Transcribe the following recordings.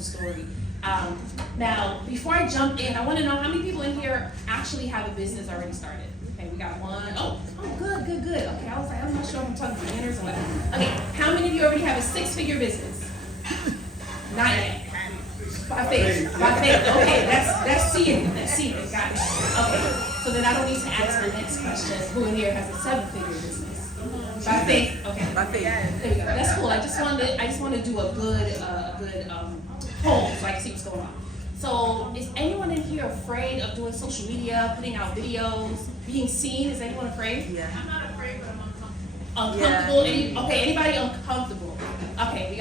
the story. Now, before I jump in, I want to know how many people in here actually have a business already started. Okay, we got one. Oh, good. Okay, I was like, I'm not sure if I'm talking beginners or whatever. Okay, how many of you already have a 6-figure business? Not yet. By faith. Okay, that's seeing it. Got it. Okay, so then I don't need to ask the next question. Who in here has a 7-figure business? By faith. Okay. By faith. There we go. That's cool. I just wanted to do a good poll so I can see what's going on. So, is anyone in here afraid of doing social media, putting out videos, being seen? Is anyone afraid? Yeah. I'm not afraid, but I'm uncomfortable. Uncomfortable? Yeah. Anybody uncomfortable? Okay,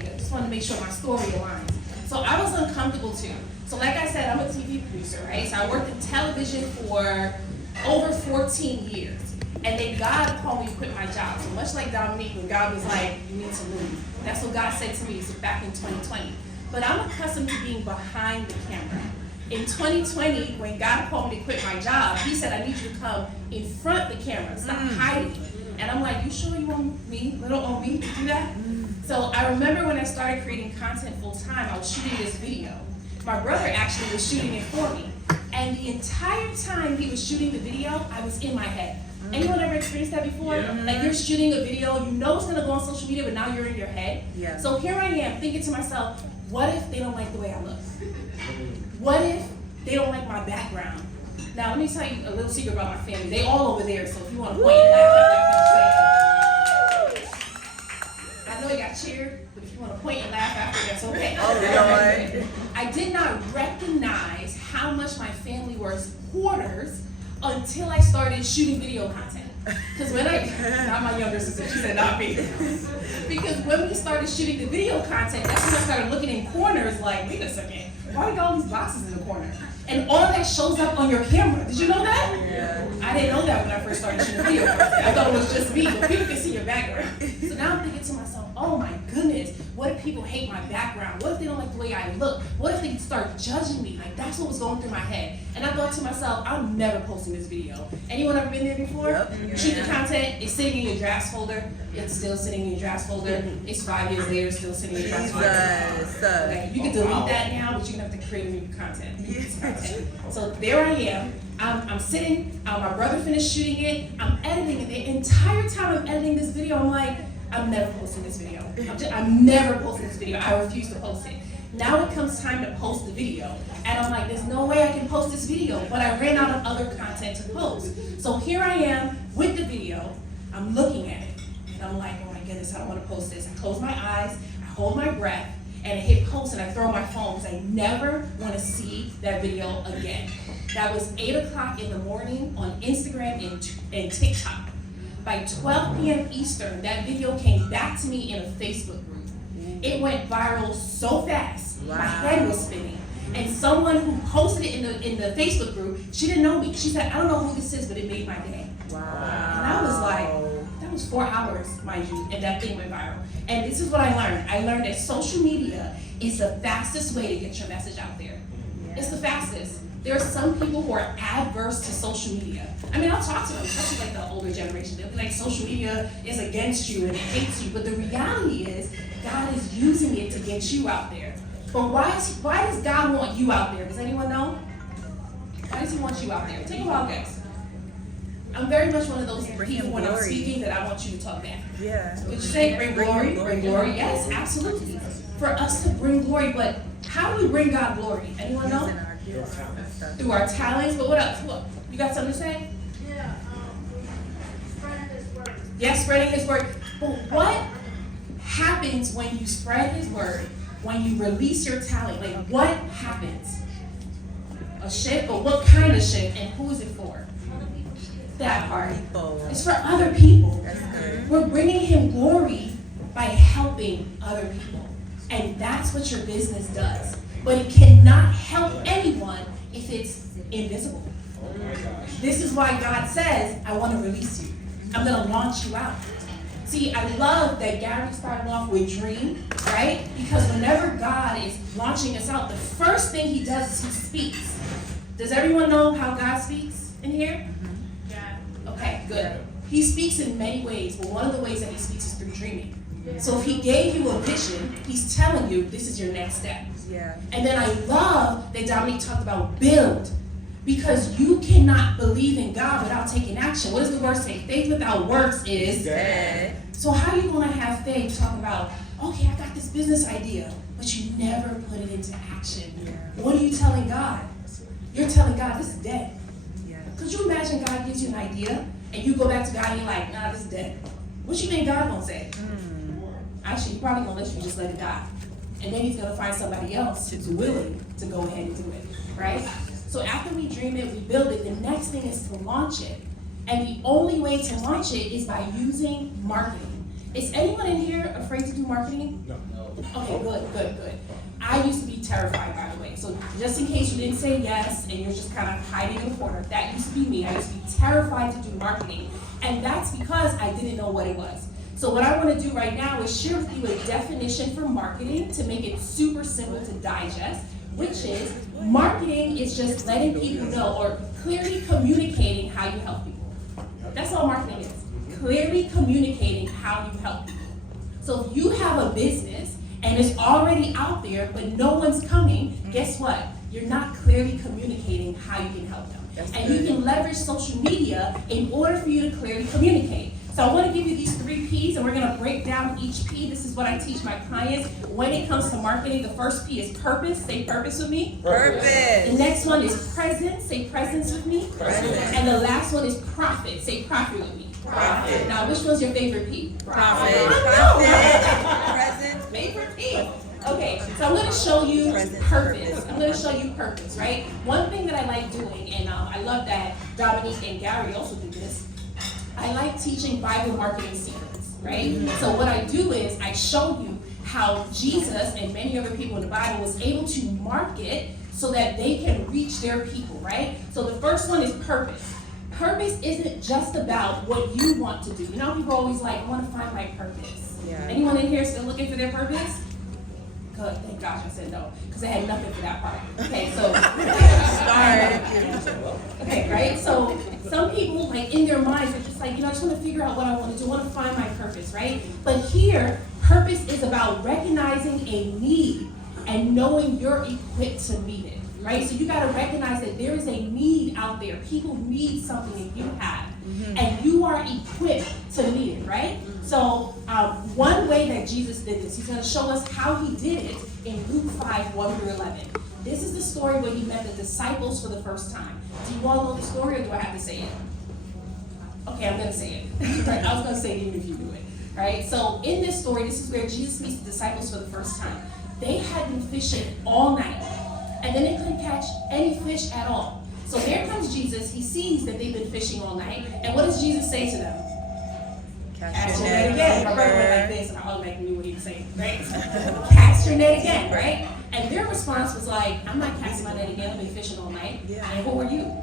good. Just wanted to make sure my story aligns. So I was uncomfortable too. So like I said, I'm a TV producer, right? So I worked in television for over 14 years. And then God called me to quit my job. So much like Dominique, when God was like, you need to move. That's what God said to me back in 2020. But I'm accustomed to being behind the camera. In 2020, when God called me to quit my job, he said, I need you to come in front of the camera, stop hiding. And I'm like, you sure you want me, little old me, to do that? So I remember when I started creating content full time, I was shooting this video. My brother actually was shooting it for me. And the entire time he was shooting the video, I was in my head. Anyone ever experienced that before? Yeah. Like you're shooting a video, you know it's gonna go on social media, but now you're in your head. Yeah. So here I am thinking to myself, what if they don't like the way I look? What if they don't like my background? Now let me tell you a little secret about my family. They all over there, so if you want to point and laugh, I know you got cheered, but if you want to point and laugh after, that's okay. Oh, Lord. I did not recognize how much my family was hoarders until I started shooting video content. Because when not my younger sister, she said not me. Because when we started shooting the video content, that's when I started looking in corners like, wait a second, why we got all these boxes in the corner? And all of that shows up on your camera. Did you know that? Yeah. I didn't know that when I first started shooting video content. I thought it was just me, but people can see your background. So now I'm thinking to myself, oh my goodness, what if people hate my background? What if they don't like the way I look? What if they start judging me? Like that's what was going through my head. And I thought to myself, I'm never posting this video. Anyone ever been there before? Yep. Shoot the content, it's sitting in your drafts folder. It's still sitting in your drafts folder. It's 5 years later, still sitting in your drafts folder. Jesus. Okay, you can delete that now, but you're gonna have to create new content. So there I am. I'm sitting. My brother finished shooting it. I'm editing it. The entire time I'm editing this video, I'm like, I'm never posting this video. I'm never posting this video. I refuse to post it. Now it comes time to post the video, and I'm like, there's no way I can post this video, but I ran out of other content to post. So here I am with the video. I'm looking at it, and I'm like, oh my goodness, I don't want to post this. I close my eyes, I hold my breath, and I hit post, and I throw my phone because I never want to see that video again. That was 8 o'clock in the morning on Instagram and TikTok. By 12 p.m. Eastern, that video came back to me in a Facebook group. It went viral so fast, Wow. my head was spinning. And someone who posted it in the Facebook group, she didn't know me. She said, I don't know who this is, but it made my day. Wow. And I was like, that was 4 hours, mind you, and that thing went viral. And this is what I learned. I learned that social media is the fastest way to get your message out there. It's the fastest. There are some people who are adverse to social media. I mean, I'll talk to them, especially like the older generation. They'll be like, social media is against you and it hates you. But the reality is, God is using it to get you out there. But why does God want you out there? Does anyone know? Why does he want you out there? Take a wild guess. I'm very much one of those people when I'm speaking that I want you to talk back. Yeah. Would you say bring glory? Bring glory, yes, absolutely. For us to bring glory, but how do we bring God glory? Anyone know? Using our gifts and stuff. Through our talents, but what else? What? You got something to say? Yeah, spreading his word. Yes, spreading his word. But what happens when you spread his word, when you release your talent? Like, what happens? A shift, but what kind of shift, and who is it for? That part. People. It's for other people. That's good. We're bringing him glory by helping other people. And that's what your business does. But it cannot help anyone if it's invisible. This is why God says, I want to release you. I'm going to launch you out. See, I love that Gary started off with dream, right? Because whenever God is launching us out, the first thing he does is he speaks. Does everyone know how God speaks in here? Yeah. Okay, good. He speaks in many ways, but one of the ways that he speaks is through dreaming. So if he gave you a vision, he's telling you this is your next step. Yeah. And then I love that Dominique talked about build. Because you cannot believe in God without taking action. What does the word say? Faith without works is Dead. So how are you going to have faith talking about, okay, I got this business idea, but you never put it into action? Yeah. What are you telling God? You're telling God this is dead. Yeah. Could you imagine God gives you an idea and you go back to God and you're like, nah, this is dead? What you think God gonna say? Actually, he probably gonna let you just let it die. And then he's gonna find somebody else who's willing to go ahead and do it, right? So after we dream it, we build it, the next thing is to launch it. And the only way to launch it is by using marketing. Is anyone in here afraid to do marketing? No. Okay, good. I used to be terrified, by the way. So just in case you didn't say yes and you're just kind of hiding in the corner, that used to be me. I used to be terrified to do marketing. And that's because I didn't know what it was. So what I want to do right now is share with you a definition for marketing to make it super simple to digest, which is marketing is just letting people know or clearly communicating how you help people. That's all marketing is. Clearly communicating how you help people. So if you have a business and it's already out there, but no one's coming, guess what? You're not clearly communicating how you can help them. And you can leverage social media in order for you to clearly communicate. So I want to give you these 3 P's, and we're going to break down each P. This is what I teach my clients. When it comes to marketing, the first P is purpose. Say purpose with me. Purpose. The next one is presence. Say presence with me. Presence. And the last one is profit. Say profit with me. Profit. Now, which one's your favorite P? Profit. Present. Favorite P. Okay, so I'm going to show you purpose. I'm going to show you purpose, right? One thing that I like doing, and I love that Dominique and Gary also do this, I like teaching Bible marketing secrets, right? So what I do is I show you how Jesus and many other people in the Bible was able to market so that they can reach their people, right? So the first one is purpose. Purpose isn't just about what you want to do. You know, people are always like, I want to find my purpose. Yeah. Anyone in here still looking for their purpose? Good, thank gosh I said no, because I had nothing for that part. Okay, so okay, right? So some people, like in their minds, are just like, I just want to figure out what I want to do. I want to find my purpose, right? But here, purpose is about recognizing a need and knowing you're equipped to meet it, right? So you got to recognize that there is a need out there. People need something that you have, and you are equipped to meet it, right? So one way that Jesus did this, he's going to show us how he did it in Luke 5, 1 through 11. This is the story where he met the disciples for the first time. Do you all know the story, or do I have to say it? Okay, I'm going to say it. Right? I was going to say it even if you do it. Right? So in this story, this is where Jesus meets the disciples for the first time. They had been fishing all night, and then they couldn't catch any fish at all. So there comes Jesus. He sees that they've been fishing all night, and what does Jesus say to them? Cast your net again. My brother went like this, and I automatically knew what he was saying, right? Cast your net again, right? And their response was like, I'm not casting my net again. I've been fishing all night. Yeah. And who are you?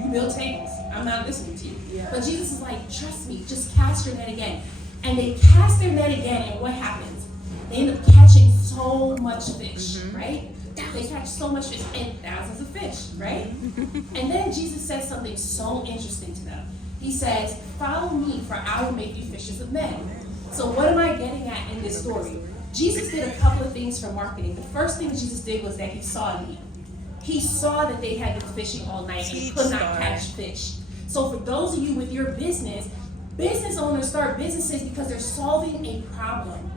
You build tables. I'm not listening to you. Yeah. But Jesus is like, trust me, just cast your net again. And they cast their net again, and what happens? They end up catching so much fish, right? They catch so much fish, and thousands of fish, right? And then Jesus says something so interesting to them. He says, follow me, for I will make you fishers of men. So what am I getting at in this story? Jesus did a couple of things for marketing. The first thing Jesus did was that he saw a need. He saw that they had been fishing all night and could not catch fish. So for those of you with your business owners start businesses because they're solving a problem.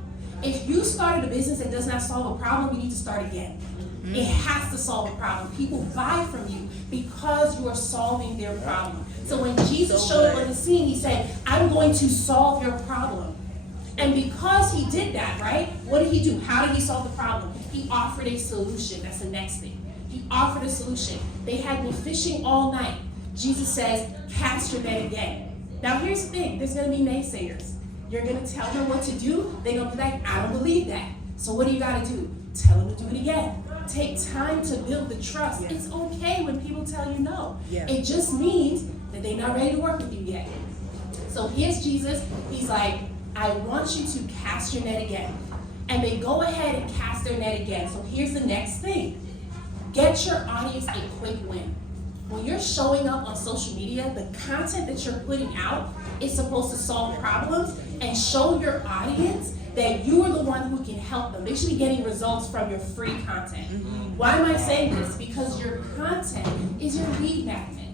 If you started a business that does not solve a problem, you need to start again. It has to solve a problem. People buy from you because you are solving their problem. So when Jesus showed up on the scene, he said, I'm going to solve your problem. And because he did that, right, what did he do? How did he solve the problem? He offered a solution. That's the next thing. He offered a solution. They had been fishing all night. Jesus says, cast your net again. Now here's the thing. There's going to be naysayers. You're going to tell them what to do. They're going to be like, I don't believe that. So what do you got to do? Tell them to do it again. Take time to build the trust. Yeah. It's okay when people tell you no. Yeah. It just means that they're not ready to work with you yet. So here's Jesus. He's like, I want you to cast your net again. And they go ahead and cast their net again. So here's the next thing. Get your audience a quick win. When you're showing up on social media, the content that you're putting out is supposed to solve problems and show your audience that you are the one who can help them. They should be getting results from your free content. Why am I saying this? Because your content is your lead magnet.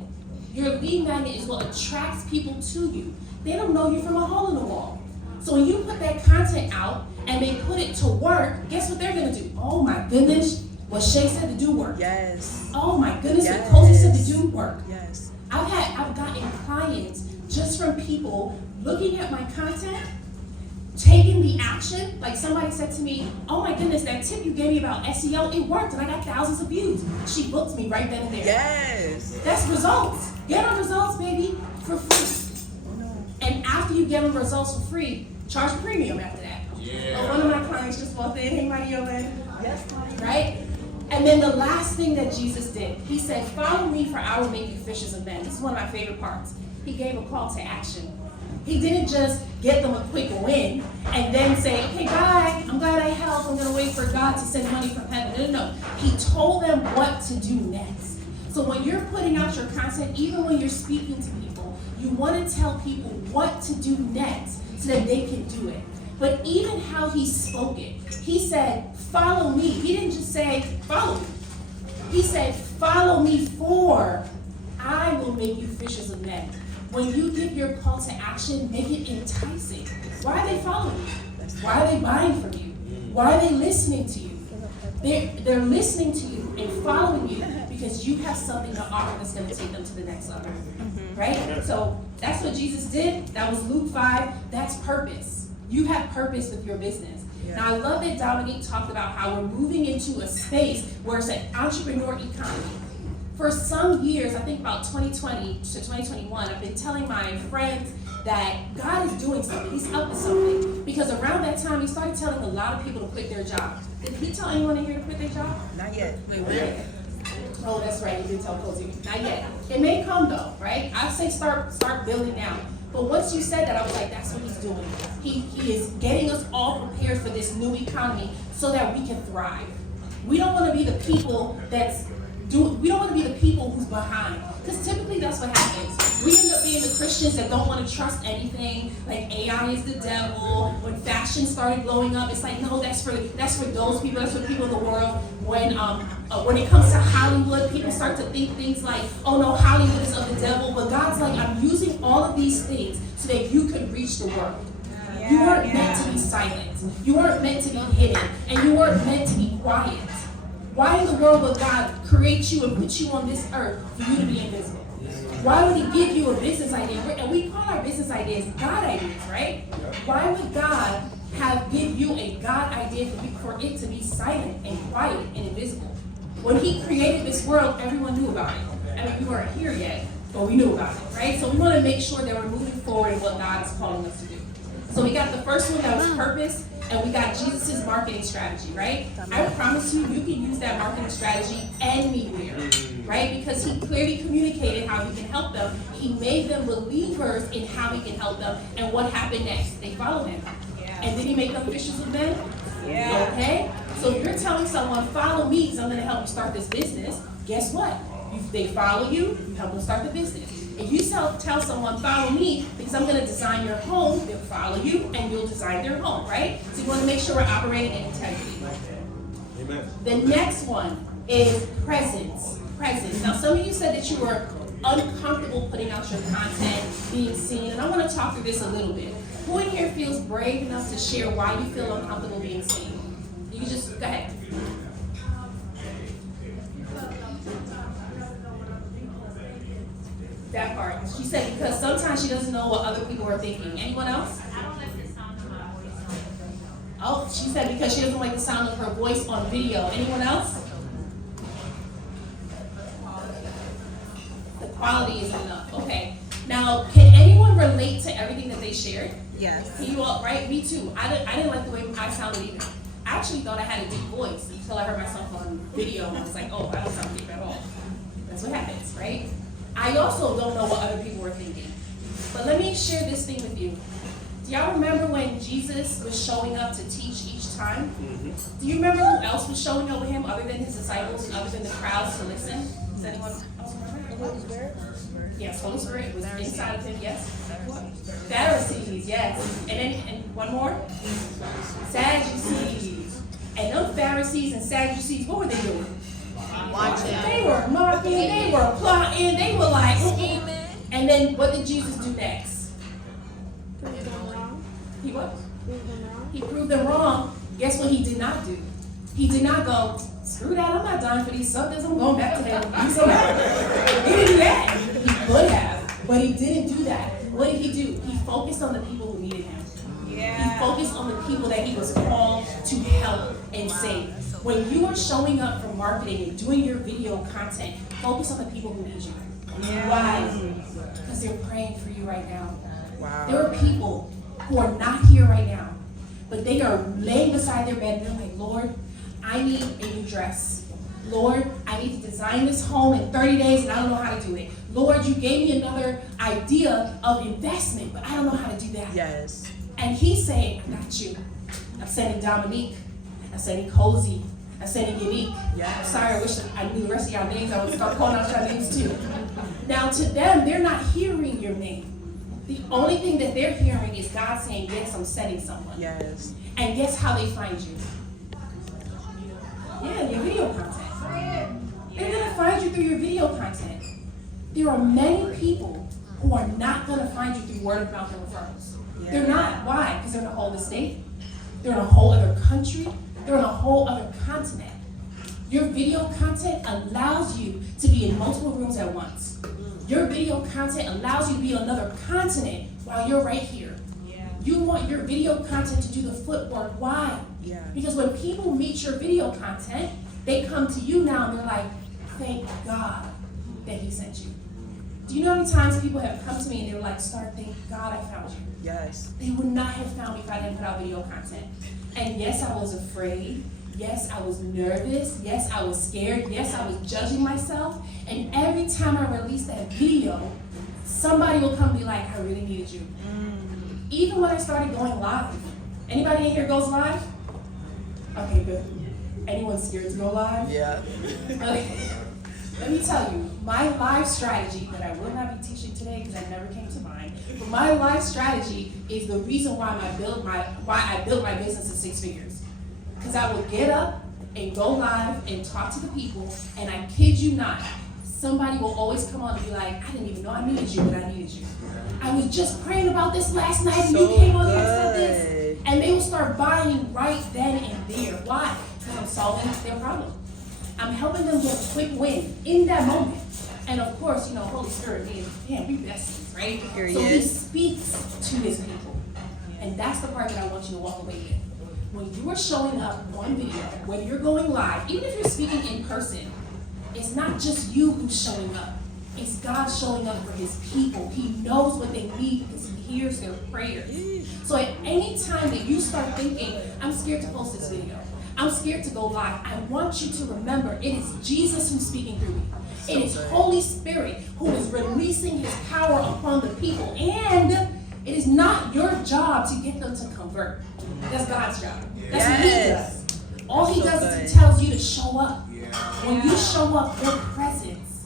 Your lead magnet is what attracts people to you. They don't know you from a hole in the wall. So when you put that content out and they put it to work, guess what they're gonna do? Oh my goodness, what Shay said to do work. Yes. Oh my goodness, Yes. what Cozy said to do work. Yes. I've gotten clients just from people looking at my content, taking the action. Like somebody said to me, oh my goodness, that tip you gave me about SEO, it worked and I got thousands of views. She booked me right then and there. Yes. That's results. Get on results, baby, for free. And after you get them results for free, charge a premium after that. Yeah. One of my clients just walked in, hey, Mario, Yes, Mommy. right? And then the last thing that Jesus did, he said, follow me for I will make you fishers of men. This is one of my favorite parts. He gave a call to action. He didn't just get them a quick win and then say, okay, bye, I'm glad I helped. I'm going to wait for God to send money from heaven. No. He told them what to do next. So when you're putting out your content, even when you're speaking to people, you want to tell people what to do next so that they can do it. But even how he spoke it, he said, follow me. He didn't just say, follow me. He said, follow me for I will make you fishers of men. When you give your call to action, make it enticing. Why are they following you? Why are they buying from you? Why are they listening to you? They're listening to you and following you because you have something to offer that's going to take them to the next level. Right? So that's what Jesus did. That was Luke 5. That's purpose. You have purpose with your business. Yeah. Now I love that Dominique talked about how we're moving into a space where it's an entrepreneur economy. For some years, I think about 2020 to 2021, I've been telling my friends that God is doing something. He's up to something. Because around that time, he started telling a lot of people to quit their job. Did he tell anyone in here to quit their job? Not yet. Wait, Oh, that's right. He did tell Cozy. Not yet. It may come though, right? I say start building now. But once you said that, I was like, that's what he's doing. He is getting us all prepared for this new economy so that we can thrive. We don't want to be the people we don't want to be the people who's behind. Because typically that's what happens. We end up being the Christians that don't want to trust anything. Like AI is the devil. When fashion started blowing up, it's like, no, that's for those people, that's for people in the world. When it comes to Hollywood, people start to think things like, oh no, Hollywood is of the devil. But God's like, I'm using all of these things so that you could reach the world. You weren't meant to be silent. You weren't meant to be hidden. And you weren't meant to be quiet. Why in the world would God create you and put you on this earth for you to be invisible? Why would he give you a business idea? And we call our business ideas God ideas, right? Why would God give you a God idea for it to be silent and quiet and invisible? When he created this world, everyone knew about it. I mean, we weren't here yet, but we knew about it, right? So we want to make sure that we're moving forward in what God is calling us to do. So we got the first one that was purpose, and we got Jesus' marketing strategy, right? I promise you, you can use that marketing strategy anywhere, right? Because he clearly communicated how he can help them. He made them believers in how he can help them. And what happened next? They followed him. And did he make them fishers of men? Yeah. Okay? So if you're telling someone, follow me because I'm going to help you start this business, guess what? They follow you, you help them start the business. If you tell someone, follow me because I'm going to design your home, they'll follow you and you'll design their home, right? So you want to make sure we're operating in integrity. Amen. The next one is presence. Presence. Now, some of you said that you were uncomfortable putting out your content, being seen, and I want to talk through this a little bit. Who in here feels brave enough to share why you feel uncomfortable being seen? You can just, go ahead. That part. She said because sometimes she doesn't know what other people are thinking. Anyone else? I don't like the sound of my voice. Oh, she said because she doesn't like the sound of her voice on video. Anyone else? The quality isn't enough. Okay. Now, can anyone relate to everything that they shared? Yes. Can you all, right? Me too. I didn't like the way I sounded either. I actually thought I had a deep voice until I heard myself on video and I was like, oh, I don't sound deep at all. That's what happens, right? I also don't know what other people were thinking. But let me share this thing with you. Do y'all remember when Jesus was showing up to teach each time? Do you remember who else was showing up with him other than his disciples and other than the crowds to listen? Does anyone else remember? Yes, Holy Spirit was inside of him, yes. Pharisees, yes. And one more? Sadducees. And those Pharisees and Sadducees, what were they doing? Watching. They were mocking, they were plotting, they were like, and then what did Jesus do next? He what? He proved them wrong. Guess what he did not do? He did not go, screw that, I'm not dying for these suckers, I'm going back to them. He didn't do that. He could have, but he didn't do that. What did he do? He focused on the people who needed him. He focused on the people that he was called to help and save. When you are showing up for marketing and doing your video content, focus on the people who need you. Why? Because they're praying for you right now. Wow. There are people who are not here right now, but they are laying beside their bed and they're like, Lord, I need a new dress. Lord, I need to design this home in 30 days and I don't know how to do it. Lord, you gave me another idea of investment, but I don't know how to do that. Yes. And he's saying, I got you. I'm sending Dominique. I'm sending Cozy. I'm sending Uniiqe. Yes. I'm sorry, I wish I knew the rest of y'all names. I would start calling out y'all names too. Now to them, they're not hearing your name. The only thing that they're hearing is God saying, yes, I'm sending someone. Yes. And guess how they find you? Yeah, your video content. They're going to find you through your video content. There are many people who are not going to find you through word of mouth and referrals. Yeah. They're not. Why? Because they're in a whole other state. They're in a whole other country. They're in a whole other continent. Your video content allows you to be in multiple rooms at once. Your video content allows you to be on another continent while you're right here. You want your video content to do the footwork. Why? Yeah. Because when people meet your video content, they come to you now and they're like, thank God that he sent you. Do you know how many times people have come to me and they're like, Star, thank God I found you. Yes. They would not have found me if I didn't put out video content. And yes, I was afraid. Yes, I was nervous. Yes, I was scared. Yes, I was judging myself. And every time I release that video, somebody will come and be like, I really needed you. Even when I started going live. Anybody in here goes live? Okay, good. Anyone scared to go live? Yeah. Okay. Let me tell you, my live strategy that I will not be teaching today because I never came to mind, but my live strategy is the reason why I built my business in 6 figures. Because I would get up and go live and talk to the people, and I kid you not, somebody will always come on and be like, I didn't even know I needed you, but I needed you. I was just praying about this last night, and you came on here and said this. And they will start buying right then and there. Why? Because I'm solving their problem. I'm helping them get a quick win in that moment. And of course, you know, Holy Spirit means, man, we besties, right? Here So he he is. speaks to his people. And that's the part that I want you to walk away with. When you are showing up on video, when you're going live, even if you're speaking in person, it's not just you who's showing up. It's God showing up for his people. He knows what they need because he hears their prayers. So at any time that you start thinking, I'm scared to post this video, I'm scared to go live, I want you to remember it is Jesus who's speaking through me. It is Holy Spirit who is releasing his power upon the people. And it is not your job to get them to convert. That's God's job. That's what he does. All he does is he tells you to show up. When you show up, your presence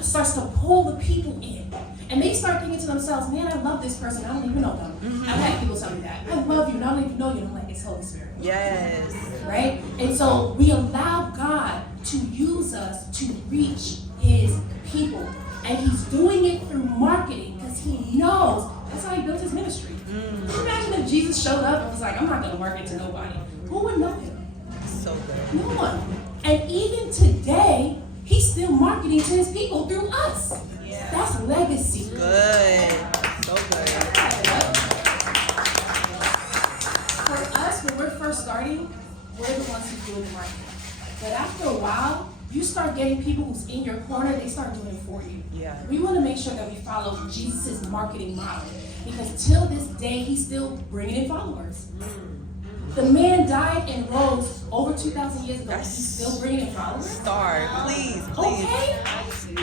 starts to pull the people in. And they start thinking to themselves, man, I love this person. I don't even know them. I've had people tell me that. I love you, and I don't even know you. And I'm like, it's Holy Spirit. Yes. Right? And so we allow God to use us to reach his people. And he's doing it through marketing because he knows that's how he built his ministry. Can you imagine if Jesus showed up and was like, I'm not going to market to nobody? Who would know him? So good. No one. And even today, he's still marketing to his people through us. Yeah. That's legacy. Good. So good. For us, when we're first starting, we're the ones who do the marketing. But after a while, you start getting people who's in your corner, they start doing it for you. Yeah. We want to make sure that we follow Jesus' marketing model. Because till this day, he's still bringing in followers. The man died and rose over 2,000 years ago. He's still bringing in followers. Star, please. Okay?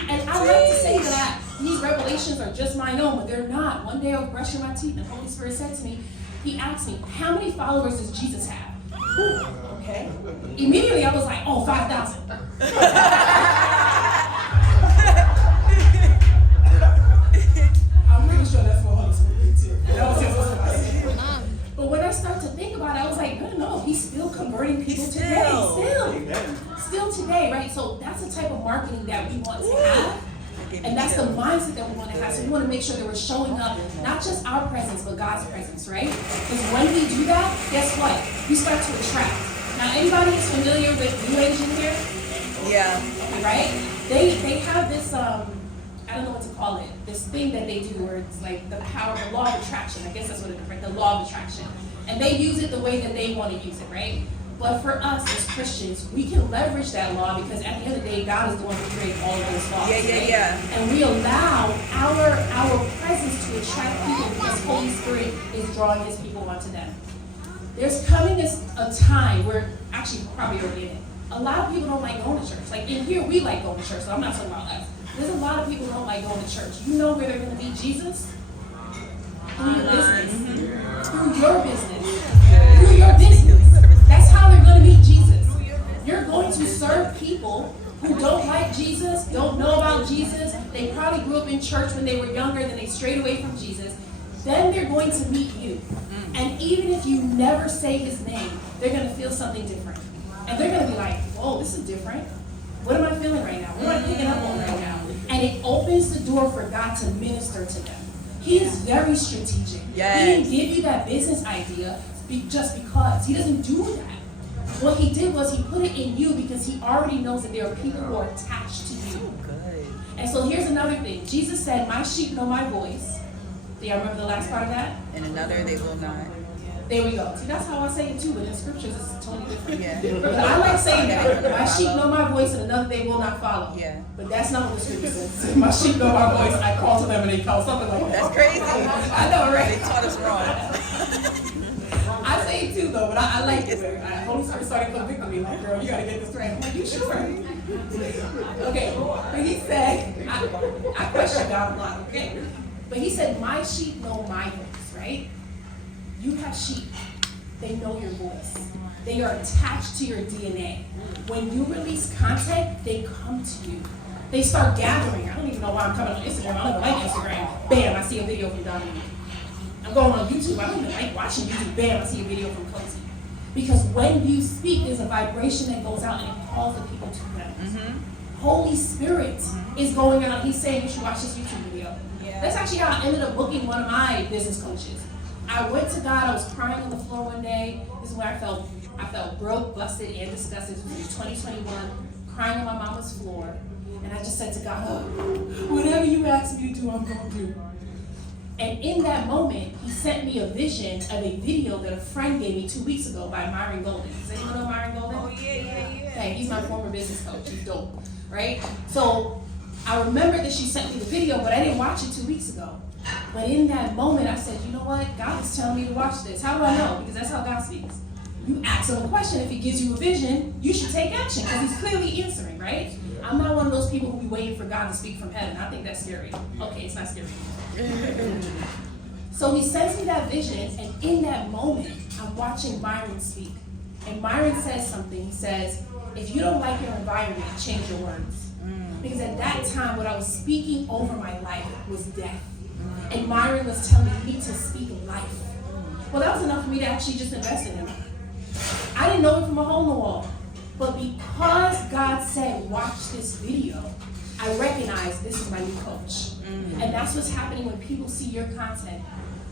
And I like to say that these revelations are just my own, but they're not. One day I was brushing my teeth and the Holy Spirit said to me, he asked me, how many followers does Jesus have? Okay. Immediately I was like, oh, 5,000. still today, right? So that's the type of marketing that we want to have. And that's the mindset that we want to have. So we want to make sure that we're showing up, not just our presence, but God's presence, right? Because when we do that, guess what? We start to attract. Now, anybody is familiar with New Age in here? Yeah. Right? They have this, I don't know what to call it, this thing that they do where it's like the law of attraction. I guess that's what it is, right? The law of attraction. And they use it the way that they want to use it, right? But for us as Christians, we can leverage that law because at the end of the day, God is the one who created all of those laws. Yeah. And we allow our presence to attract people because Holy Spirit is drawing his people onto them. There's coming a time where, actually probably already in it, a lot of people don't like going to church. Like in here, we like going to church, so I'm not talking about us. There's a lot of people who don't like going to church. You know where they're going to meet Jesus? Through your business. Through your business. Through your business. That's how they're going to meet Jesus. You're going to serve people who don't like Jesus, don't know about Jesus. They probably grew up in church when they were younger, then they strayed away from Jesus. Then they're going to meet you. And even if you never say his name, they're going to feel something different. And they're going to be like, whoa, this is different. What am I feeling right now? What am I picking up on right now? And it opens the door for God to minister to them. He is very strategic. Yes. He didn't give you that business idea just because. He doesn't do that. What he did was he put it in you because he already knows that there are people who are attached to you. Good. And so here's another thing. Jesus said, my sheep know my voice. Do y'all remember the last part of that? And another they will not. There we go. See, that's how I say it too, but in scriptures it's totally different. Yeah. But I like saying that. My sheep know my voice and another they will not follow. Yeah. But that's not what the scripture says. My sheep know my voice, I call to them and they call, something like that. That's crazy. I know, right? They taught us wrong. I say it too though, but I like it. Holy Spirit started convicting me, like, girl, you gotta get this straight. I'm like, you sure? Okay, but he said, I question God a lot, okay? But he said, my sheep know my voice, right? You have sheep. They know your voice. They are attached to your DNA. When you release content, they come to you. They start gathering. I don't even know why I'm coming on Instagram. I don't even like Instagram. Bam, I see a video from Dominique. I'm going on YouTube. I don't even like watching YouTube. Bam, I see a video from Cozy. Because when you speak, there's a vibration that goes out and it calls the people to them. Mm-hmm. Holy Spirit is going out. He's saying you should watch this YouTube video. Yeah. That's actually how I ended up booking one of my business coaches. I went to God. I was crying on the floor one day. This is where I felt broke, busted, and disgusted. This was in 2021, crying on my mama's floor. And I just said to God, oh, whatever you ask me to do, I'm going to do. And in that moment, he sent me a vision of a video that a friend gave me 2 weeks ago by Myron Golden. Does anyone know Myron Golden? Oh, yeah. Okay, he's my former business coach. He's dope, right? So I remember that she sent me the video, but I didn't watch it 2 weeks ago. But in that moment, I said, you know what? God is telling me to watch this. How do I know? Because that's how God speaks. You ask him a question. If he gives you a vision, you should take action because he's clearly answering, right? I'm not one of those people who be waiting for God to speak from heaven. I think that's scary. Okay, it's not scary. So he sends me that vision, and in that moment, I'm watching Myron speak. And Myron says something. He says, if you don't like your environment, change your words. Because at that time, what I was speaking over my life was death. And Myron was telling me, you need to speak life. Well, that was enough for me to actually just invest in him. I didn't know it from a hole in the wall. But because God said, watch this video, I recognize this is my new coach. And that's what's happening when people see your content.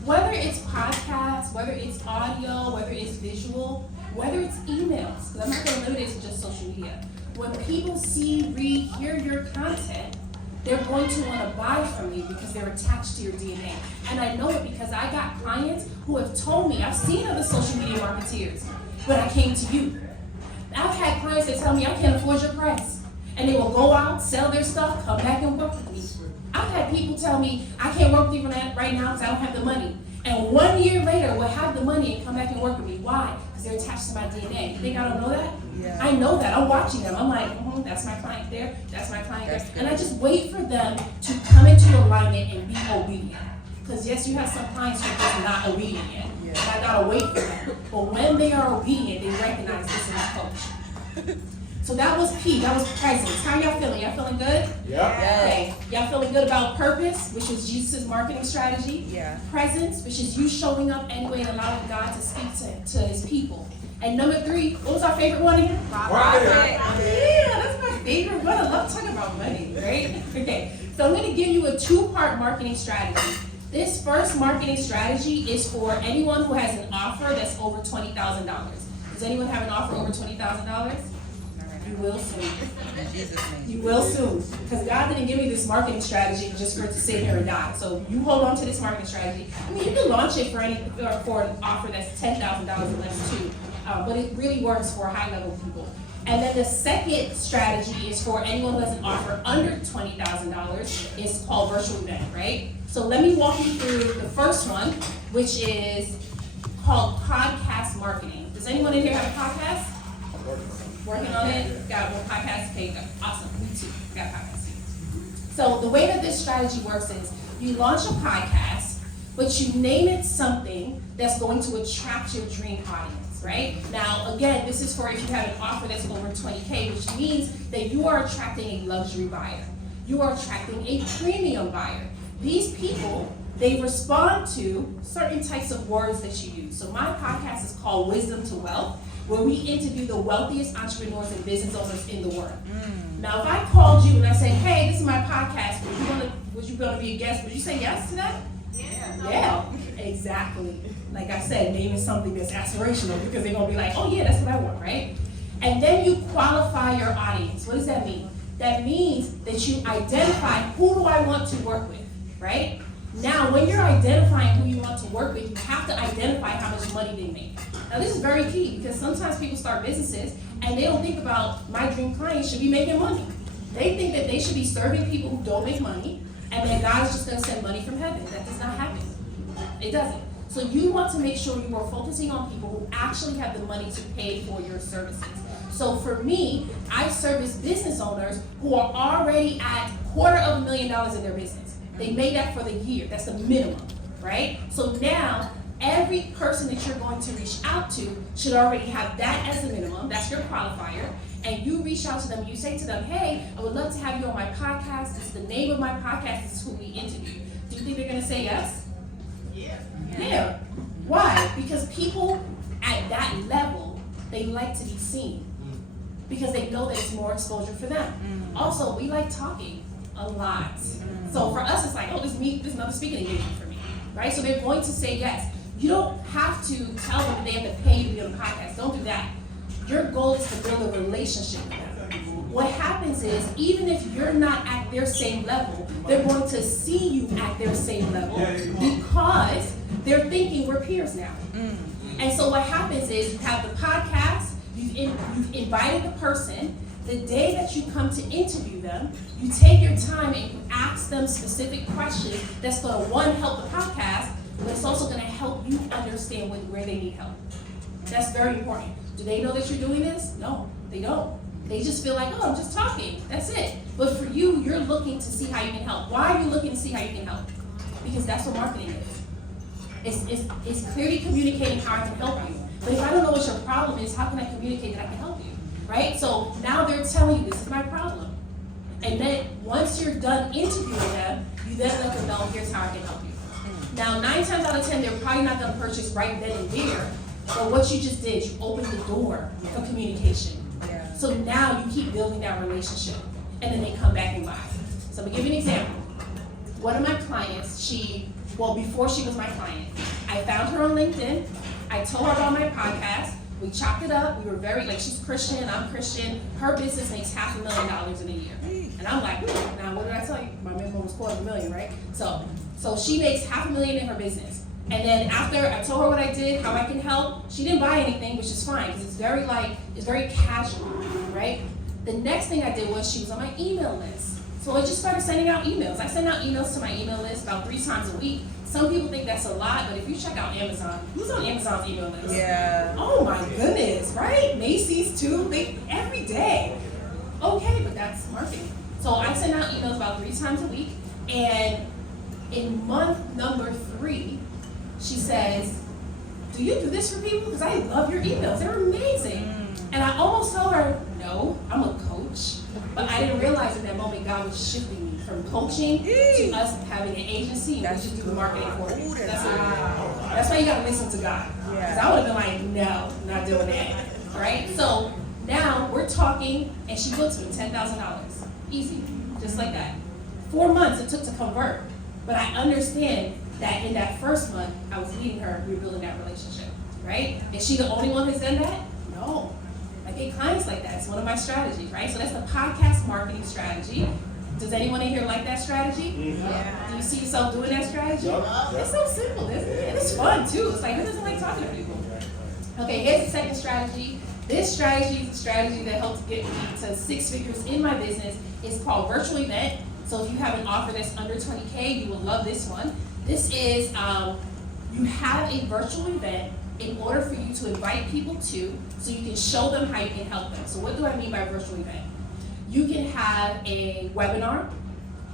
Whether it's podcasts, whether it's audio, whether it's visual, whether it's emails, because I'm not going to limit it to just social media. When people see, read, hear your content, they're going to want to buy from you because they're attached to your DNA. And I know it because I got clients who have told me, I've seen other social media marketeers, but I came to you. I've had clients that tell me I can't afford your price. And they will go out, sell their stuff, come back and work with me. I've had people tell me, I can't work with you right now because I don't have the money. And 1 year later, we'll have the money and come back and work with me. Why? Because they're attached to my DNA. You think I don't know that? Yeah. I know that. I'm watching them. I'm like, that's my client there. That's my client there. And I just wait for them to come into alignment and be obedient. Because yes, you have some clients who are just not obedient yet. Yeah. And I gotta wait for them. But when they are obedient, they recognize this is my coach. So that was P. That was presence. How y'all feeling? Y'all feeling good? Yeah. Okay. Y'all feeling good about purpose, which is Jesus' marketing strategy? Yeah. Presence, which is you showing up anyway and allowing God to speak to his people. And number 3, what was our favorite one again? Profit. right? Okay, so I'm gonna give you a two-part marketing strategy. This first marketing strategy is for anyone who has an offer that's over $20,000. Does anyone have an offer over $20,000? You will soon. In Jesus' name. You will soon. Because God didn't give me this marketing strategy just for it to sit here and die. So you hold on to this marketing strategy. I mean, you can launch it for an offer that's $10,000 or less too. But it really works for high-level people. And then the second strategy is for anyone who has an offer under $20,000. It's called virtual event, right? So let me walk you through the first one, which is called podcast marketing. Does anyone in here have a podcast? Working on it? Got one podcast? Okay, good. Awesome. Me too. Got a podcast. So the way that this strategy works is you launch a podcast, but you name it something that's going to attract your dream audience, right? Now, again, this is for if you have an offer that's over 20K, which means that you are attracting a luxury buyer. You are attracting a premium buyer. These people, they respond to certain types of words that you use. So my podcast is called Wisdom to Wealth, where we interview the wealthiest entrepreneurs and business owners in the world. Now, if I called you and I said, hey, this is my podcast, would you want to be a guest? Would you say yes to that? Yeah, exactly. Like I said, naming something that's aspirational because they're going to be like, oh yeah, that's what I want, right? And then you qualify your audience. What does that mean? That means that you identify who do I want to work with, right? Now, when you're identifying who you want to work with, you have to identify how much money they make. Now, this is very key because sometimes people start businesses and they don't think about my dream client should be making money. They think that they should be serving people who don't make money and then God is just going to send money from heaven. That does not happen. It doesn't. So you want to make sure you are focusing on people who actually have the money to pay for your services. So for me, I service business owners who are already at $250,000 in their business. They made that for the year. That's the minimum, right? So now, every person that you're going to reach out to should already have that as the minimum. That's your qualifier. And you reach out to them, you say to them, hey, I would love to have you on my podcast. This is the name of my podcast. This is who we interview. Do you think they're going to say yes? Yeah. Why? Because people at that level, they like to be seen. Because they know that it's more exposure for them. Also, we like talking a lot. So for us, it's like, oh, this is another speaking engagement for me, right? So they're going to say yes. You don't have to tell them that they have to pay you to be on the podcast. Don't do that. Your goal is to build a relationship with them. What happens is, even if you're not at their same level, they're going to see you at their same level because they're thinking we're peers now. And so what happens is you have the podcast, you've invited the person. The day that you come to interview them, you take your time and you ask them specific questions that's going to, one, help the podcast, but it's also going to help you understand where they need help. That's very important. Do they know that you're doing this? No, they don't. They just feel like, oh, I'm just talking. That's it. But for you, you're looking to see how you can help. Why are you looking to see how you can help? Because that's what marketing is. It's clearly communicating how I can help you. But if I don't know what your problem is, how can I communicate that I can help you? Right? So now they're telling you this is my problem. And then once you're done interviewing them, you then let them know here's how I can help you. Now 9 times out of 10, they're probably not going to purchase right then and there. But what you just did, you opened the door for communication. So now you keep building that relationship. And then they come back and buy. So I'm going to give you an example. One of my clients, before she was my client, I found her on LinkedIn. I told her about my podcast. We chopped it up. We were she's Christian, I'm Christian. Her business makes $500,000 in a year. And I'm like, now what did I tell you? My minimum was $250,000, right? So she makes $500,000 in her business. And then after I told her what I did, how I can help, she didn't buy anything, which is fine, because it's very casual, right? The next thing I did was she was on my email list. So I just started sending out emails. I send out emails to my email list about 3 times a week. Some people think that's a lot, but if you check out Amazon, who's on Amazon's email list? Yeah. Oh my goodness, right? Macy's too, every day. Okay, but that's marketing. So I send out emails about 3 times a week, and in month number 3, she says, do you do this for people? Because I love your emails, they're amazing. And I almost told her, no, I'm a coach. But I didn't realize in that moment God was shifting me from coaching to us having an agency and we just do the marketing for you. That's why you gotta listen to God. Because I would have been like, no, not doing that. Right? So Now we're talking, and she booked me $10,000. Easy, just like that. 4 months it took to convert, but I understand that in that first month, I was leading her, we were building that relationship, right? Is she the only one who's done that? No. I get clients like that. It's one of my strategies, right? So that's the podcast marketing strategy. Does anyone in here like that strategy? Yeah. Do you see yourself doing that strategy? It's so simple, isn't it? And it's fun too. It's like, who doesn't like talking to people? Okay, here's the second strategy. This strategy is a strategy that helps get me to 6 figures in my business. It's called virtual event. So if you have an offer that's under 20K, you will love this one. This is, you have a virtual event in order for you to invite people to, so you can show them how you can help them. So what do I mean by virtual event? You can have a webinar,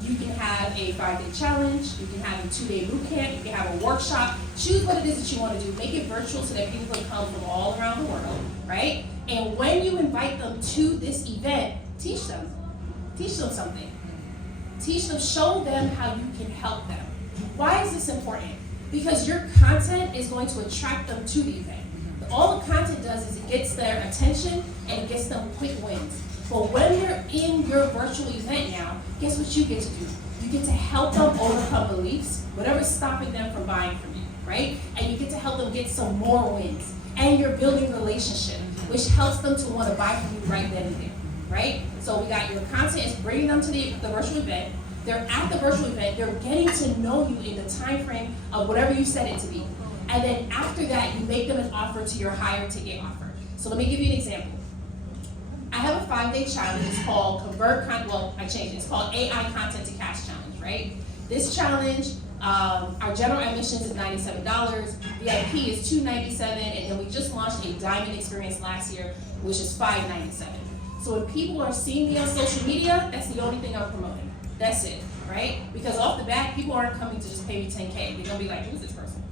you can have a 5-day challenge, you can have a 2-day boot camp, you can have a workshop. Choose what it is that you want to do. Make it virtual so that people can come from all around the world, right? And when you invite them to this event, teach them. Teach them something. Teach them, show them how you can help them. Why is this important? Because your content is going to attract them to the event. All the content does is it gets their attention and it gets them quick wins. But when you're in your virtual event now, guess what you get to do? You get to help them overcome beliefs, whatever's stopping them from buying from you, right? And you get to help them get some more wins. And you're building relationship, which helps them to want to buy from you right then and there, right? So we got your content is bringing them to the virtual event. They're at the virtual event, they're getting to know you in the time frame of whatever you set it to be. And then after that, you make them an offer to your higher ticket offer. So let me give you an example. I have a 5-day challenge. It's called I changed it. It's called AI Content to Cash Challenge, right? This challenge, our general admissions is $97, VIP is $297, and then we just launched a diamond experience last year, which is $597. So when people are seeing me on social media, that's the only thing I'm promoting. That's it, right? Because off the bat, people aren't coming to just pay me $10K. They're gonna be like, who's this person?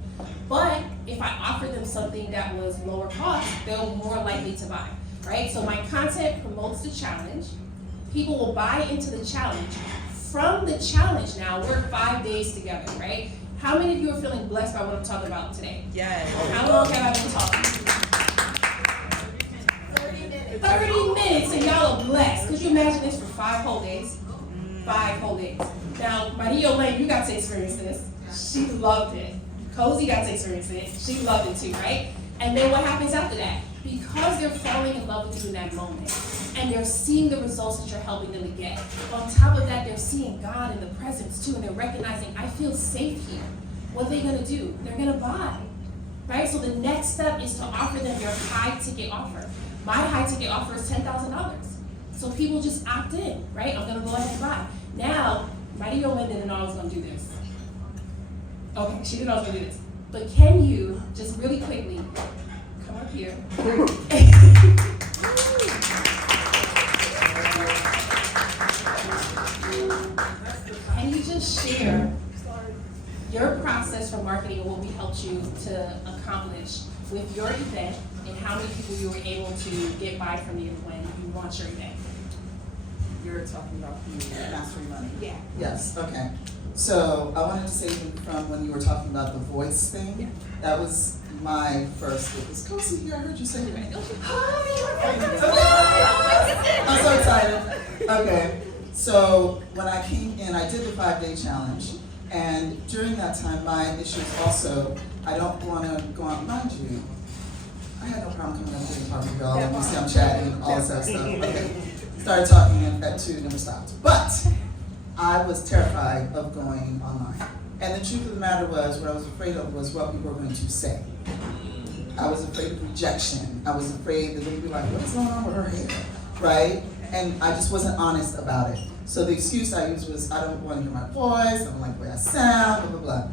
But if I offer them something that was lower cost, they're more likely to buy, right? So my content promotes the challenge. People will buy into the challenge. From the challenge now, we're 5 days together, right? How many of you are feeling blessed by what I'm talking about today? Yes. How long have I been talking? 30 minutes, and y'all are blessed. Could you imagine this for 5 whole days? 5 whole days. Now, Maria Lane, you got to experience this. She loved it. Cozy got to experience it. She loved it too, right? And then what happens after that? Because they're falling in love with you in that moment, and they're seeing the results that you're helping them to get. On top of that, they're seeing God in the presence too, and they're recognizing, I feel safe here. What are they gonna do? They're gonna buy, right? So the next step is to offer them your high ticket offer. My high ticket offer is $10,000. So people just opt in, right? I'm gonna go ahead and buy. Now, Mighty Owen didn't know I was gonna do this. Okay, she didn't know I was gonna do this. But can you, just really quickly, come up here. Can you just share your process for marketing and what we helped you to accomplish with your event and how many people you were able to get buy from you when you launched your event? You're talking about the mastery money. Yeah. Yes, okay. So I wanted to say from when you were talking about the voice thing, Yeah. that was my first. It was Kosi here. I heard you say it. I'm so excited. Okay. So when I came in, I did the 5-day challenge, and during that time, my issue is also I don't want to go out. Mind you, I had no problem coming up here and talking to y'all. And you see I'm chatting, all this other stuff. Okay. Started talking at 2, never stopped. But I was terrified of going online. And the truth of the matter was, what I was afraid of was what people were going to say. I was afraid of rejection. I was afraid that they would be like, what's going on with her hair, right? And I just wasn't honest about it. So the excuse I used was, I don't want to hear my voice, I don't like the way I sound, blah, blah, blah.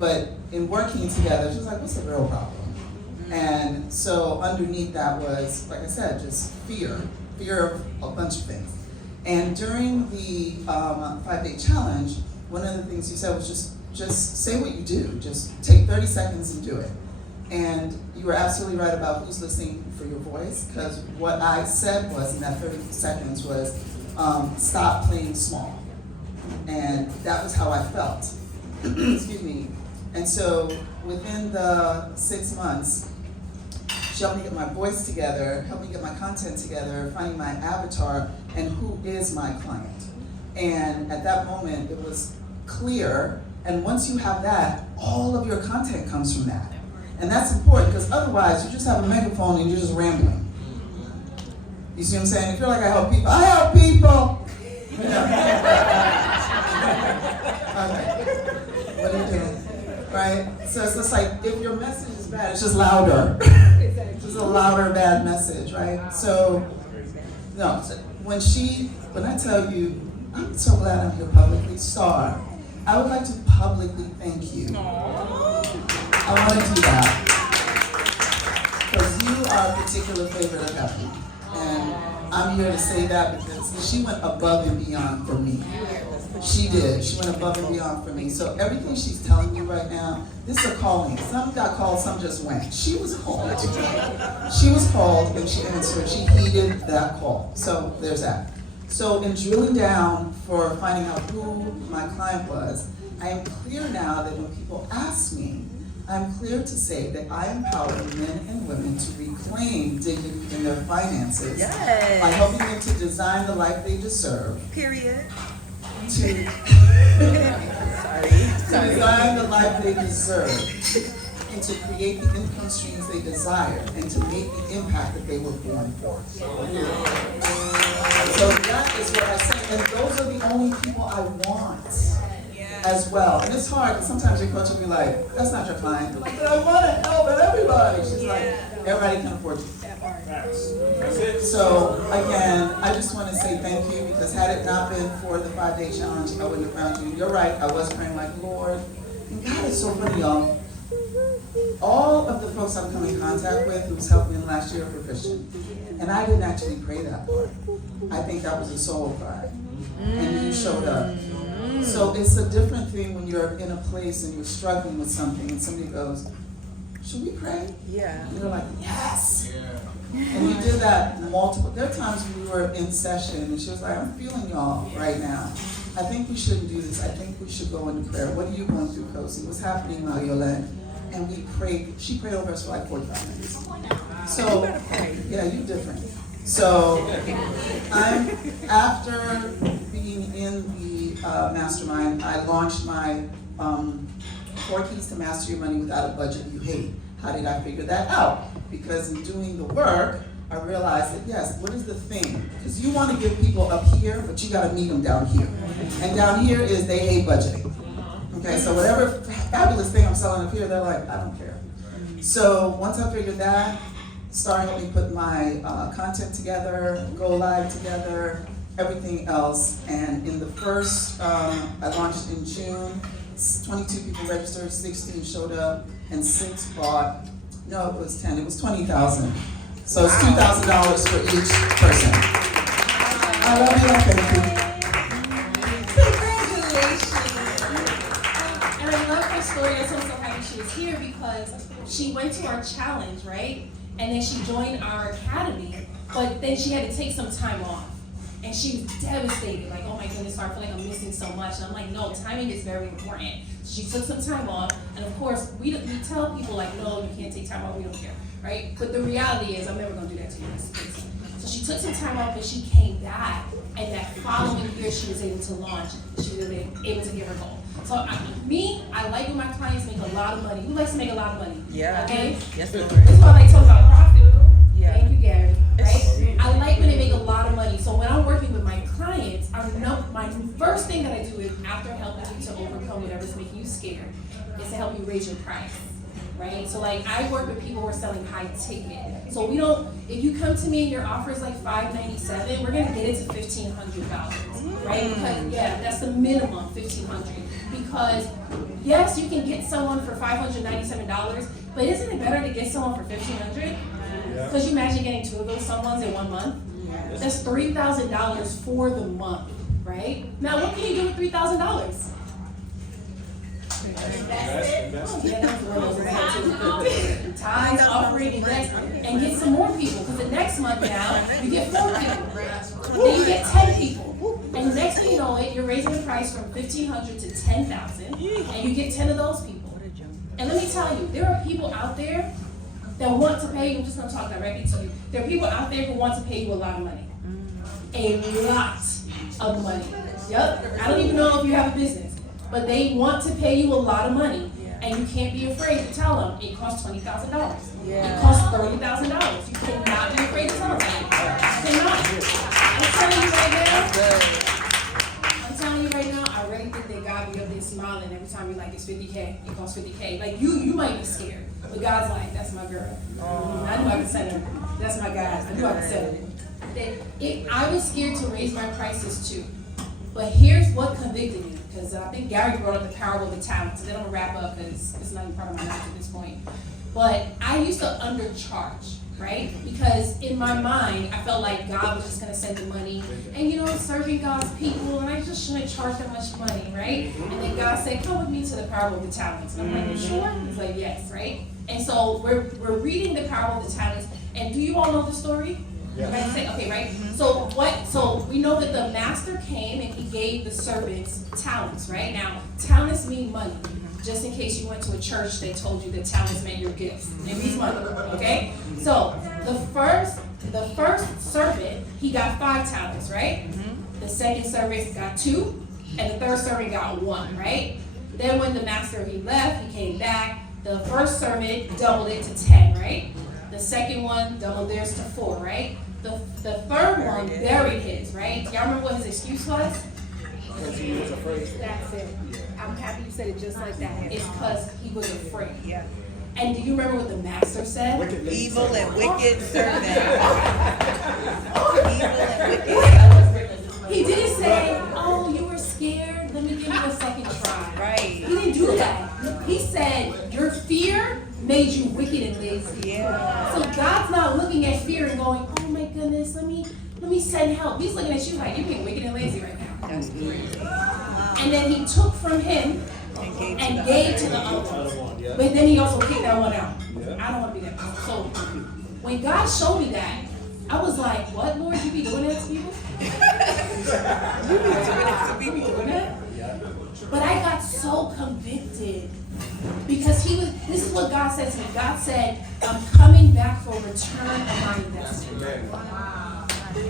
But in working together, she was like, what's the real problem? And so underneath that was, like I said, just fear of a bunch of things. And during the 5-day challenge, one of the things you said was just say what you do. Just take 30 seconds and do it. And you were absolutely right about who's listening for your voice, because what I said was in that 30 seconds was stop playing small. And that was how I felt. Excuse me. And so within the 6 months, She helped me get my voice together, helped me get my content together, finding my avatar, and who is my client. And at that moment, it was clear. And once you have that, all of your content comes from that. And that's important, because otherwise, you just have a megaphone and you're just rambling. You see what I'm saying? If you're like, I help people, I help people! Okay. What are you doing? Right? So it's just like, if your message is bad, it's just louder. Just a louder, bad message, right? So, no, so when I tell you, I'm so glad I'm here publicly, Star, I would like to publicly thank you. I want to do that. Because you are a particular favorite of Effie. And I'm here to say that because she went above and beyond for me. She did. She went above and beyond for me. So everything she's telling you right now, this is a calling. Some got called, some just went. She was called. She was called and she answered. She heeded that call. So there's that. So in drilling down for finding out who my client was, I am clear now that when people ask me, I'm clear to say that I empower men and women to reclaim dignity in their finances by helping them to design the life they deserve. Period. To design the life they deserve, and to create the income streams they desire, and to make the impact that they were born for. So that is what I say, and those are the only people I want as well. And it's hard, because sometimes your coach will be like, that's not your client. You're like, but I want to help everybody. She's like, everybody can afford you. So again, I just want to say thank you, because had it not been for the 5-day challenge, I wouldn't have found you. You're right, I was praying like, Lord, and God is so funny, y'all. All of the folks I've come in contact with who's helped me in the last year were Christian. And I didn't actually pray that part. I think that was a soul cry. And you showed up. So it's a different thing when you're in a place and you're struggling with something and somebody goes, should we pray? Yeah. And you're like, yes. And we did that multiple. There are times we were in session and she was like, I'm feeling y'all right now. I think we shouldn't do this. I think we should go into prayer. What are you going through, Kosi? What's happening, Mariola? And we prayed. She prayed over us for like 45 minutes. So, yeah, you're different. So, after being in the mastermind, I launched my 4 Keys to Master Your Money Without a Budget You Hate. How did I figure that out? Because in doing the work, I realized that yes, what is the thing? Because you want to give people up here, but you got to meet them down here. And down here is they hate budgeting. Okay, so whatever fabulous thing I'm selling up here, they're like, I don't care. So once I figured that, Star helped me put my content together, go live together, everything else. And in the first, I launched in June, 22 people registered, 16 showed up, and 6 bought. No, it was 10. It was 20,000. So it's $2,000 for each person. I love you. Thank you. Congratulations. And I love her story. I'm so happy she was here because she went to our challenge, right? And then she joined our academy, but then she had to take some time off. And she was devastated, like, oh my goodness, I feel like I'm missing so much. And I'm like, no, timing is very important. She took some time off, and of course, we tell people like, no, you can't take time off, we don't care, right? But the reality is, I'm never gonna do that to you. So she took some time off, and she came back, and that following year, she was able to launch. She was able to give her goal. So I like when my clients make a lot of money. Who likes to make a lot of money? Yeah. Okay? Yes, Lord. That's why I like talking about profit. Yeah. Thank you, Gary. Right? I like when they make a lot of money. So when I'm working with my clients, my first thing that I do is after helping you to overcome whatever's making you scared, is to help you raise your price. Right? So like I work with people who are selling high ticket. So if you come to me and your offer is like $597, we're gonna get it to $1,500. Right? Because that's the minimum, $1,500. Because yes, you can get someone for $597, but isn't it better to get someone for $1,500? Because you imagine getting 2 of those someones in 1 month? That's $3,000 for the month, right? Now, what can you do with $3,000? Time, offering, invest, and get some more people. Because the next month now, you get 4 people. Then you get 10 people. And the next thing you know it, you're raising the price from $1,500 to $10,000, and you get 10 of those people. And let me tell you, there are people out there that want to pay you. I'm just gonna talk directly to you. There are people out there who want to pay you a lot of money. A lot of money. Yep. I don't even know if you have a business, but they want to pay you a lot of money. And you can't be afraid to tell them it costs $20,000. Yeah. It costs $30,000. You cannot be afraid to tell them that. You cannot. I'm telling you right now, I really think that God be up there smiling every time you're like, it's 50K, it costs 50K. Like you might be scared, but God's like, that's my girl. I knew I could send her. That's my guy. I knew I could send her. I was scared to raise my prices too. But here's what convicted me, because I think Gary brought up the parable of the talents, and then I'm gonna wrap up because it's not even part of my life at this point. But I used to undercharge, right? Because in my mind, I felt like God was just gonna send the money, and I'm serving God's people, and I just shouldn't charge that much money, right? And then God said, come with me to the parable of the talents. And I'm like, you sure? He's like, yes, right? And so we're reading the parable of the talents, and do you all know the story? Yeah. Okay, right? So we know that the master came and he gave the servants talents, right? Now, talents mean money. Just in case you went to a church that told you that talents meant your gifts. It means money, okay? So the first servant, he got 5 talents, right? The second servant got 2, and the third servant got 1, right? Then when the master, he left, he came back, the first servant doubled it to 10, right? The second one doubled theirs to 4, right? The third one buried his, right? Y'all remember what his excuse was? Because he was afraid. That's it. I'm happy you said it just like that. It's because he was afraid. Yeah. And do you remember what the master said? Wicked lady Evil said, and wicked servant. Evil and wicked. He didn't say, oh, you were scared, let me give you a second try. Right. He didn't do that. He said, your fear made you wicked and lazy. Yeah. So God's not looking at fear and going, oh my goodness, let me send help. He's looking at you like, you're being wicked and lazy right now. That's crazy. And then he took from him and gave to the other one. But then he also kicked that one out. I don't want to be that person. So when God showed me that, I was like, what, Lord, you be doing that to people? You be doing that? But I got so convicted because this is what God said to me. God said, I'm coming back for a return on my investment.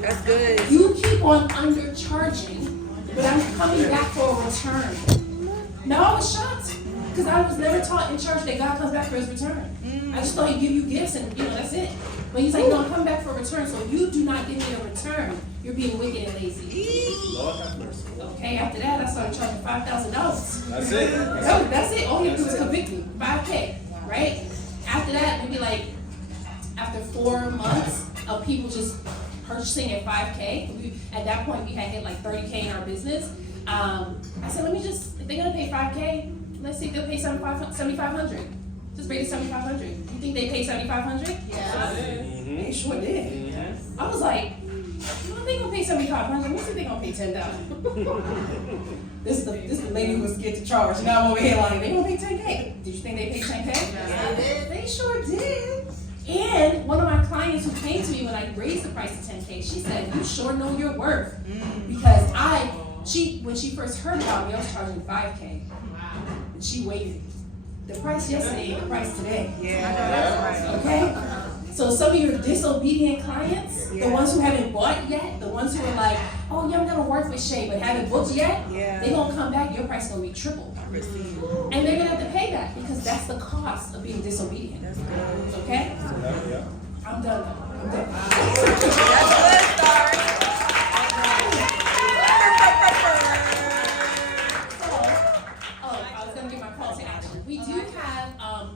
That's good. You keep on undercharging, but I'm coming back for a return. Now I was shocked because I was never taught in church that God comes back for his return. I just thought he'd give you gifts and that's it. But he's like, no, I'm coming back for a return. So if you do not give me a return, you're being wicked and lazy. Lord have mercy. Okay, after that, I started charging $5,000. That's it. That's it. All you have to do is convict me. $5K, right? After that, maybe like after 4 months of people just purchasing at $5K, at that point we had hit like $30K in our business. I said, let me just, if they're gonna pay $5K, let's see if they'll pay $7,500. Just raise it $7,500. You think they paid $7,500? Yeah. They sure did. I was like, well, they gonna pay $7,500. Let me see if they gonna pay $10,000. This is the lady who was scared to charge. Now I'm over here like, they gonna pay $10K. Did you think they paid $10K? Yeah. They sure did. And one of my clients who came to me when I raised the price to $10K, she said, you sure know your worth. Because when she first heard about me, I was charging $5K. And she waited. The price yesterday and the price today. Yeah. That's right. Okay? So some of your disobedient clients, the ones who haven't bought yet, the ones who are like, oh yeah, I'm gonna work with Shay, but haven't booked yet, they're gonna come back, your price is gonna be triple. And they're gonna have to pay that because that's the cost of being disobedient. That's good. Okay? Yeah. I'm done. I'm done. That's good, Star. I was gonna give my call to action. We do have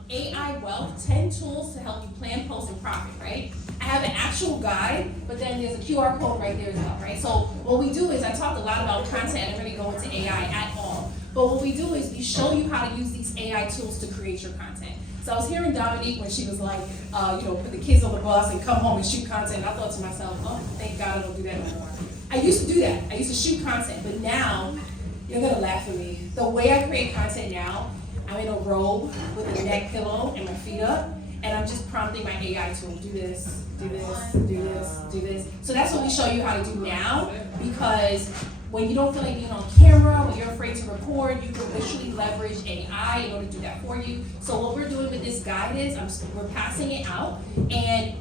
AI Wealth, 10 tools to help you plan, post, and profit, right? I have an actual guide, but then there's a QR code right there as well, right? So what we do is, I talked a lot about content, I didn't really go into AI at all. But what we do is we show you how to use these AI tools to create your content. So I was hearing Dominique when she was like, put the kids on the bus and come home and shoot content. And I thought to myself, oh, thank God I don't do that anymore. I used to do that. I used to shoot content, but now, you're gonna laugh at me. The way I create content now, I'm in a robe with a neck pillow and my feet up, and I'm just prompting my AI tool, do this, do this, do this, do this. So that's what we show you how to do now, because when you don't feel like being on camera, when you're afraid to record, you can literally leverage AI in order to do that for you. So what we're doing with this guide is we're passing it out, and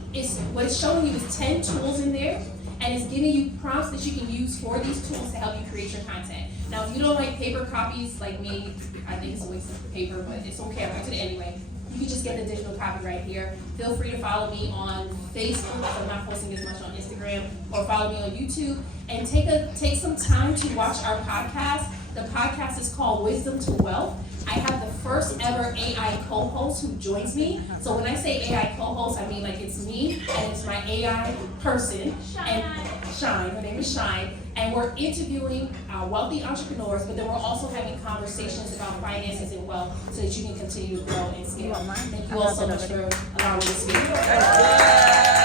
what it's showing you is 10 tools in there, and it's giving you prompts that you can use for these tools to help you create your content. Now, if you don't like paper copies like me, I think it's a waste of paper, but it's okay, I'm going to do it anyway. You can just get the digital copy right here. Feel free to follow me on Facebook, because I'm not posting as much on Instagram, or follow me on YouTube, and take some time to watch our podcast. The podcast is called Wisdom to Wealth. I have the first ever AI co-host who joins me. So when I say AI co-host, I mean like it's me and it's my AI person. And Shine, her name is Shine. And we're interviewing wealthy entrepreneurs, but then we're also having conversations about finances and wealth so that you can continue to grow and scale. Thank you all so much for allowing me to speak.